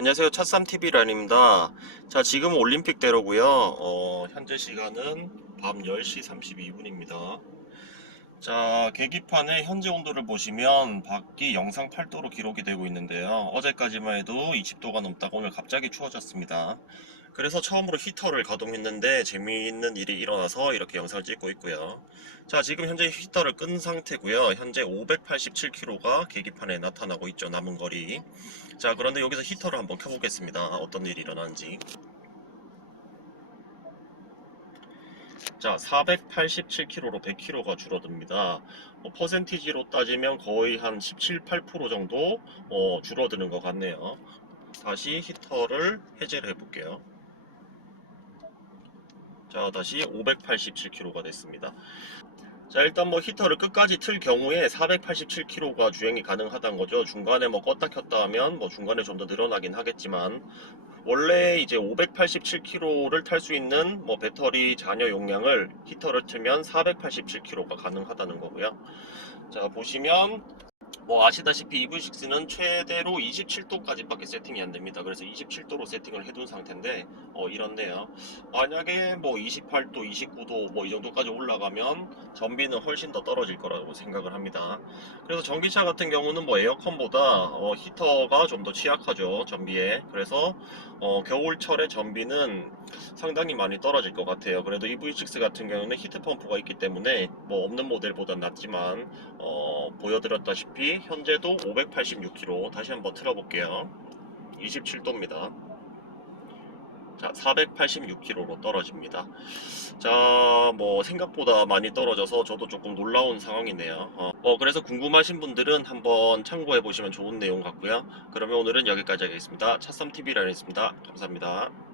안녕하세요. 찻삼TV 란입니다. 자, 지금 올림픽대로고요 어, 현재 시간은 밤 10시 32분입니다. 자, 계기판의 현재 온도를 보시면 밖이 영상 8도로 기록이 되고 있는데요. 어제까지만 해도 20도가 넘다가 오늘 갑자기 추워졌습니다. 그래서 처음으로 히터를 가동했는데 재미있는 일이 일어나서 이렇게 영상을 찍고 있고요. 자, 지금 현재 히터를 끈 상태고요. 현재 587km가 계기판에 나타나고 있죠. 남은 거리. 자, 그런데 여기서 히터를 한번 켜보겠습니다. 어떤 일이 일어나는지. 자, 487km로 100km가 줄어듭니다. 뭐 퍼센티지로 따지면 거의 한 17, 8% 정도 어, 줄어드는 것 같네요. 다시 히터를 해제를 해볼게요. 자, 다시 587km가 됐습니다. 자, 일단 뭐 히터를 끝까지 틀 경우에 487km가 주행이 가능하다는 거죠. 중간에 뭐 껐다 켰다 하면 뭐 중간에 좀 더 늘어나긴 하겠지만 원래 이제 587km를 탈 수 있는 뭐 배터리 잔여 용량을 히터를 틀면 487km가 가능하다는 거고요. 자, 보시면 뭐 아시다시피 EV6는 최대로 27도까지밖에 세팅이 안 됩니다. 그래서 27도로 세팅을 해둔 상태인데 어, 이렇네요. 만약에 뭐 28도, 29도 뭐 이 정도까지 올라가면 전비는 훨씬 더 떨어질 거라고 생각을 합니다. 그래서 전기차 같은 경우는 뭐 에어컨보다 어, 히터가 좀 더 취약하죠 전비에. 그래서 어, 겨울철에 전비는 상당히 많이 떨어질 것 같아요. 그래도 EV6 같은 경우는 히트 펌프가 있기 때문에 뭐 없는 모델보단 낫지만 어, 보여드렸다시피 현재도 586km 다시 한번 틀어볼게요. 27도입니다. 자, 486km로 떨어집니다. 자, 뭐 생각보다 많이 떨어져서 저도 조금 놀라운 상황이네요. 어, 어, 그래서 궁금하신 분들은 한번 참고해 보시면 좋은 내용 같고요. 그러면 오늘은 여기까지 하겠습니다. 찻삼TV라는 있습니다. 감사합니다.